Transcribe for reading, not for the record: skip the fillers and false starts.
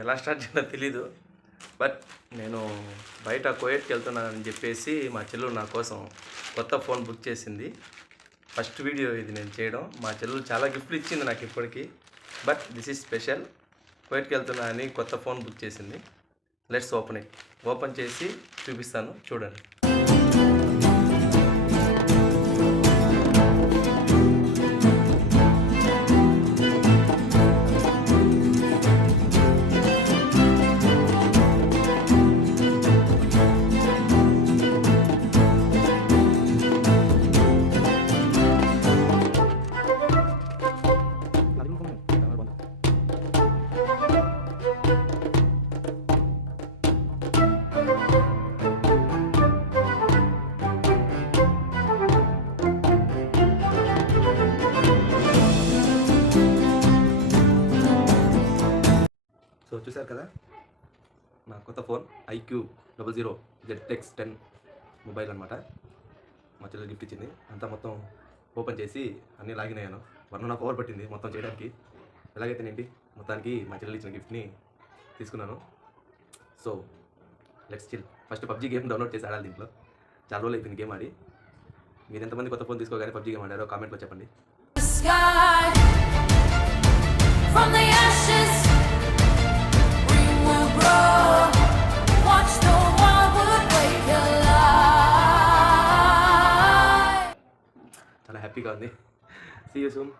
ఎలా స్టార్ట్ చేయాలో తెలీదు. బట్ నేను బయట కువైట్కి వెళ్తున్నానని చెప్పేసి మా చెల్లెలు నా కోసం కొత్త ఫోన్ బుక్ చేసింది. ఫస్ట్ వీడియో ఇది నేను చేయడం. మా చెల్లెలు చాలా గిఫ్ట్లు ఇచ్చింది నాకు ఇప్పటికీ. But this is special. కువైట్కి వెళ్తున్నా అని కొత్త ఫోన్ బుక్ చేసింది. Let's open it. ఓపెన్ చేసి చూపిస్తాను, చూడండి. సో చూసారు కదా, నా కొత్త ఫోన్ iQOO ZX10 మొబైల్ అనమాట. మా చెల్లెలు గిఫ్ట్ ఇచ్చింది. అంతా మొత్తం ఓపెన్ చేసి అన్నీ లాగిన్ అయ్యాను. 1.5 hour పట్టింది మొత్తం చేయడానికి. ఎలాగైతేనేంటి, మొత్తానికి మా చెల్లెలు ఇచ్చిన గిఫ్ట్ని తీసుకున్నాను. So let's chill. First PUBG game download చేసి ఆడాలి. దీంట్లో చాలా రోజులు అయిపోయింది గేమ్ ఆడి. మీరు ఎంతమంది కొత్త ఫోన్ తీసుకోగానే పబ్జీ గేమ్ ఆడారో కామెంట్లో చెప్పండి. చాలా హ్యాపీగా ఉంది. See you soon.